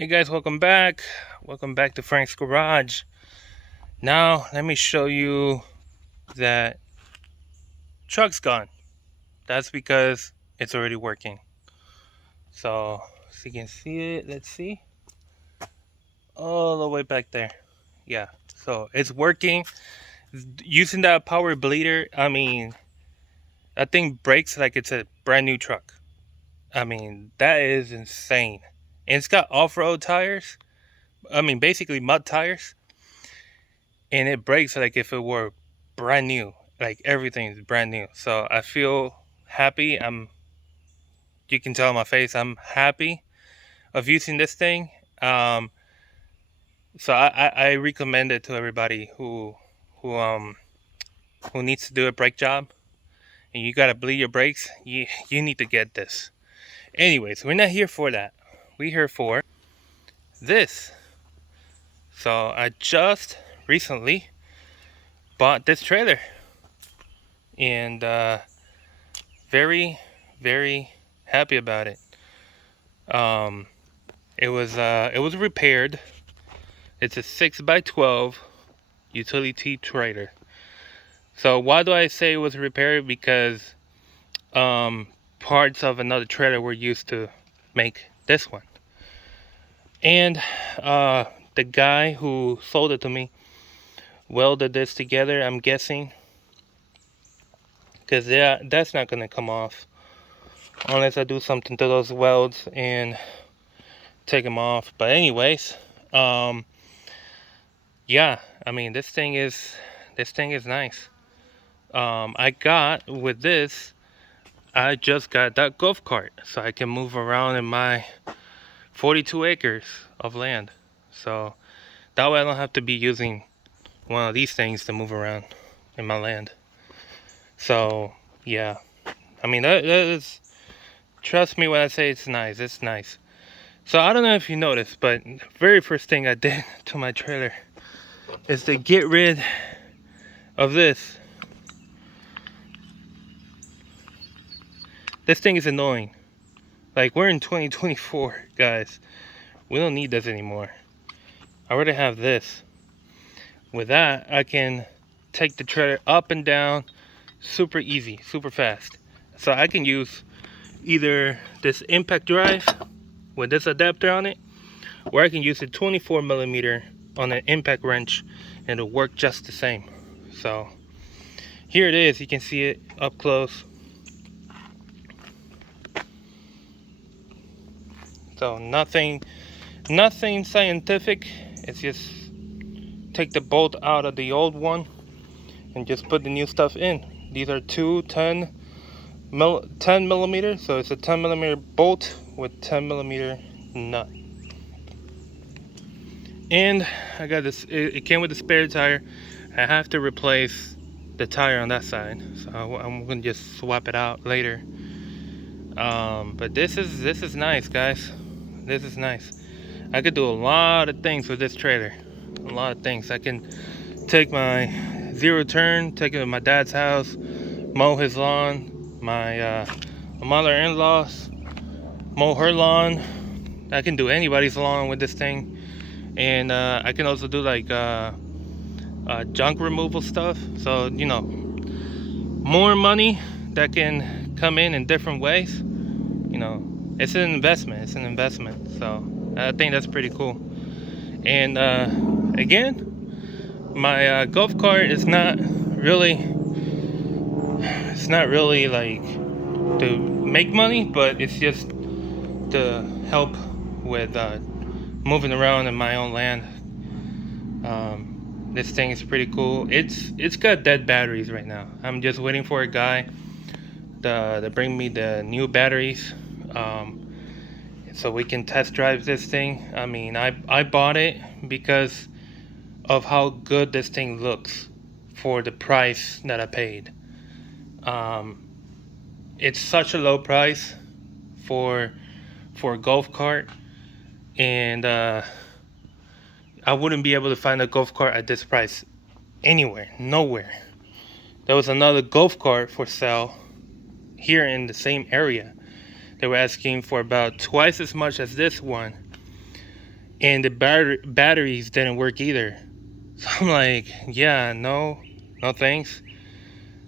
Hey guys, welcome back. Welcome back to Frank's Garage. Now, let me show you that truck's gone. That's because it's already working. So you can see it, let's see. All the way back there. Yeah, so it's working. Using that power bleeder, that thing brakes like it's a brand new truck. That is insane. And it's got off-road tires. Basically mud tires. And it brakes like if it were brand new. Like everything is brand new. So I feel happy. You can tell on my face I'm happy of using this thing. Um, so I recommend it to everybody who um who needs to do a brake job and you gotta bleed your brakes. You need to get this. Anyways, we're not here for that. We're here for this. So I just recently bought this trailer and very, very happy about it. Um, it was repaired. It's a 6x12 utility trailer. So why do I say it was repaired? Because um, parts of another trailer were used to make this one. And the guy who sold it to me welded this together, I'm guessing. Because that's not going to come off unless I do something to those welds and take them off. But anyways, yeah, this thing is nice. I just got that golf cart so I can move around in my 42 acres of land. So that way I don't have to be using one of these things to move around in my land. So yeah, that is, trust me when I say it's nice. It's nice. So I don't know if you noticed, but the very first thing I did to my trailer is to get rid of this. This thing is annoying. Like, we're in 2024, guys. We don't need this anymore. I already have this. With that, I can take the trailer up and down super easy, super fast. So I can use either this impact drive with this adapter on it, or I can use a 24 millimeter on an impact wrench and it'll work just the same. So here it is. You can see it up close. So nothing scientific. It's just take the bolt out of the old one and just put the new stuff in. These are two 10 millimeter, so it's a 10 millimeter bolt with 10 millimeter nut. And I got this. It came with a spare tire. I have to replace the tire on that side, so I'm gonna just swap it out later. But this is nice, guys. This is nice. I could do a lot of things with this trailer. A lot of things. I can take my zero turn, take it to my dad's house, mow his lawn, my mother-in-law's, mow her lawn. I can do anybody's lawn with this thing. And I can also do like junk removal stuff. So, more money that can come in different ways. It's an investment. It's an investment. So I think that's pretty cool. And again, my golf cart is not really. It's not really like to make money, but it's just to help with moving around in my own land. This thing is pretty cool. It's got dead batteries right now. I'm just waiting for a guy to bring me the new batteries, so we can test drive this thing. I bought it because of how good this thing looks for the price that I paid. It's such a low price for a golf cart, and I wouldn't be able to find a golf cart at this price anywhere, nowhere. There was another golf cart for sale here in the same area. They were asking for about twice as much as this one, and the batteries didn't work either. So I'm like, yeah, no thanks.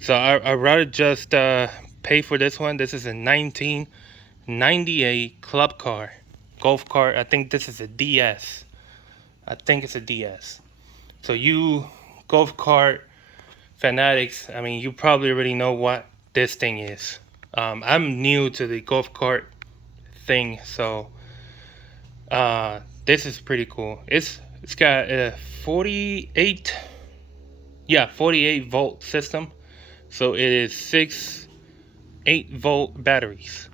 So I'd rather just pay for this one. This is a 1998 club car, golf cart. I think this is a DS. I think it's a DS. So you golf cart fanatics, I mean, you probably already know what this thing is. I'm new to the golf cart thing, so this is pretty cool. It's got a 48, yeah, 48 volt system. So it is 8-volt batteries.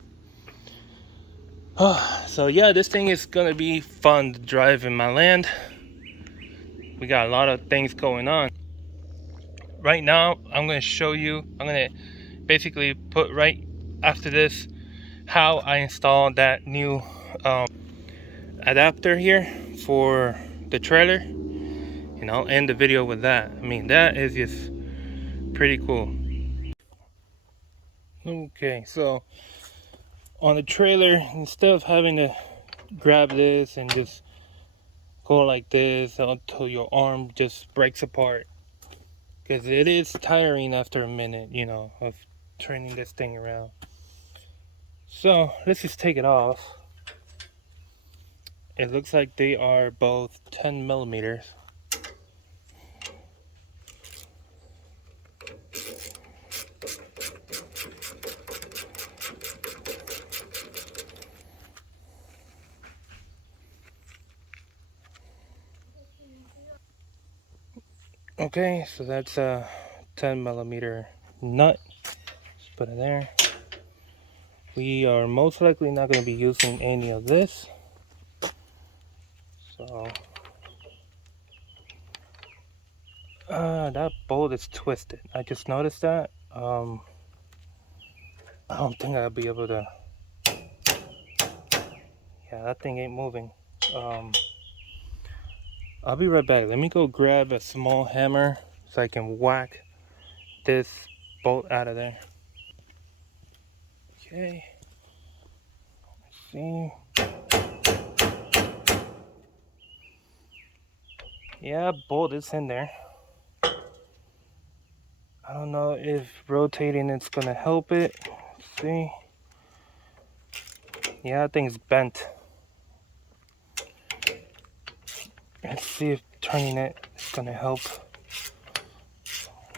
So yeah, this thing is gonna be fun to drive in my land. We got a lot of things going on. Right now, I'm gonna show you, I'm gonna basically put right after this how I installed that new adapter here for the trailer, and I'll end the video with that. I mean, that is just pretty cool. Okay, so on the trailer, instead of having to grab this and just go like this until your arm just breaks apart, because it is tiring after a minute, you know, of turning this thing around. So let's just take it off. It looks like they are both 10 millimeters. Okay, so that's a 10 millimeter nut. Just put it there. We are most likely not going to be using any of this. So, that bolt is twisted. I just noticed that. I don't think I'll be able to. Yeah, that thing ain't moving. I'll be right back. Let me go grab a small hammer so I can whack this bolt out of there. Okay. Let's see. Yeah, bolt is in there. I don't know if rotating it's gonna help it. Let's see. Yeah, that thing's bent. Let's see if turning it is gonna help.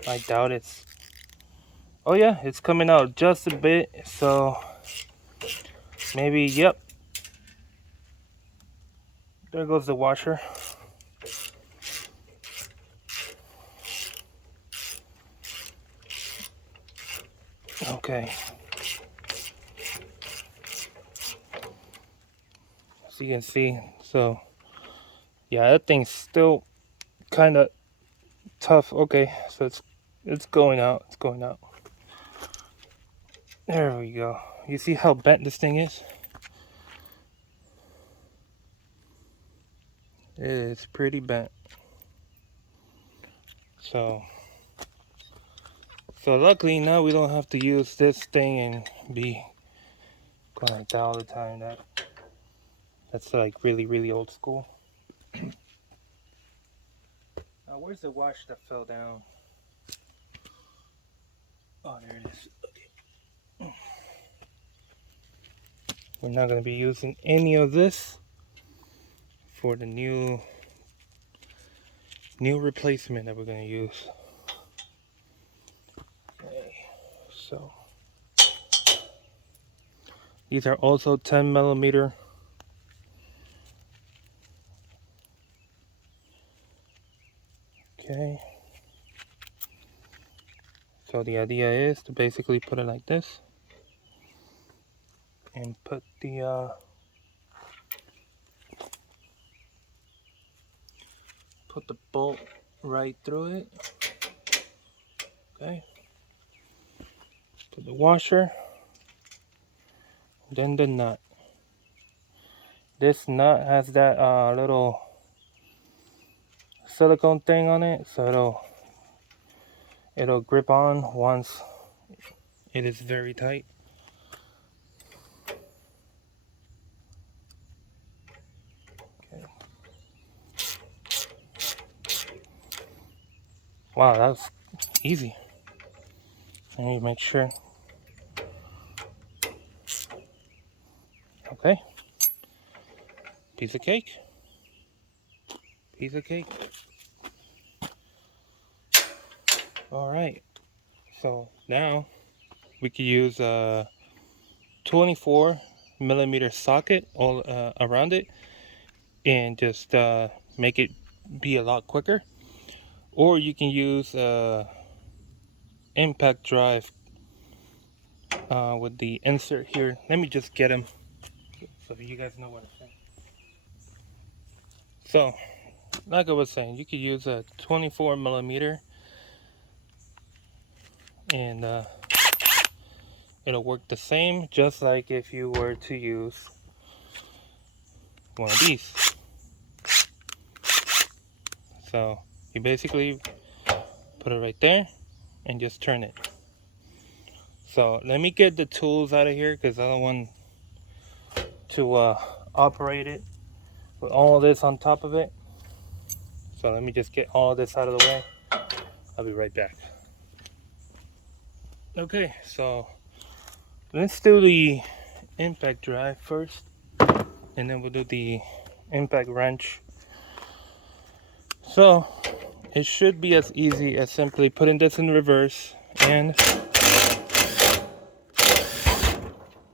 I doubt it's. Oh yeah, it's coming out just a bit, so maybe, yep. There goes the washer. Okay. So you can see, so yeah, that thing's still kind of tough. Okay, so it's going out. It's going out. There we go. You see how bent this thing is? It's pretty bent. So luckily now we don't have to use this thing and be going like that all the time. That's like really old school. Now where's the wash that fell down? Oh, there it is. Okay. We're not going to be using any of this for the new replacement that we're going to use. Okay, so these are also 10 millimeter. Okay. So the idea is to basically put it like this and put the bolt right through it. Okay. Put the washer, then the nut. This nut has that little silicone thing on it, so it'll grip on once it is very tight. Okay. Wow, that was easy. Let me make sure. Okay. Piece of cake. Piece of cake. Alright. So now we could use a 24mm socket all around it and just make it be a lot quicker. Or you can use impact drive with the insert here. Let me just get them so you guys know what I'm saying. So, like I was saying, you could use a 24mm and it'll work the same, just like if you were to use one of these. So you basically put it right there and just turn it. So let me get the tools out of here because I don't want to operate it with all this on top of it. So let me just get all this out of the way. I'll be right back. Okay, so let's do the impact drive first, and then we'll do the impact wrench. So it should be as easy as simply putting this in reverse, and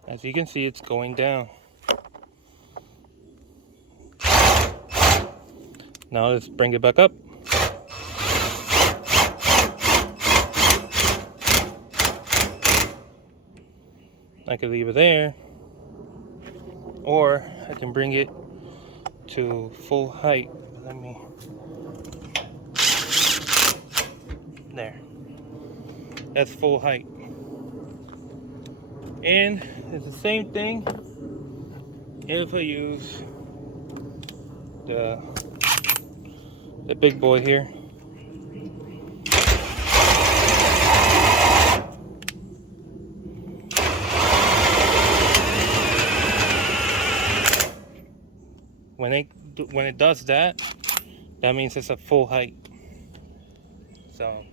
as you can see, it's going down. Now let's bring it back up. I could leave it there, or I can bring it to full height. Let me, there. That's full height. And it's the same thing if I use the big boy here. When it does that, that means it's at full height. So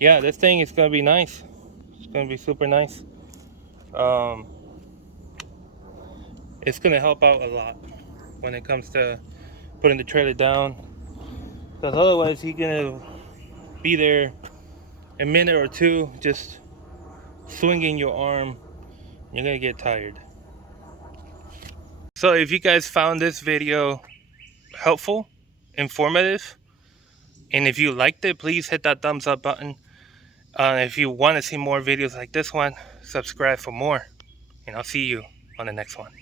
yeah, this thing is gonna be nice. It's gonna be super nice. It's gonna help out a lot when it comes to putting the trailer down, because otherwise you're gonna be there a minute or two just swinging your arm. You're gonna get tired. So if you guys found this video helpful, informative, and if you liked it, please hit that thumbs up button. If you want to see more videos like this one, subscribe for more, and I'll see you on the next one.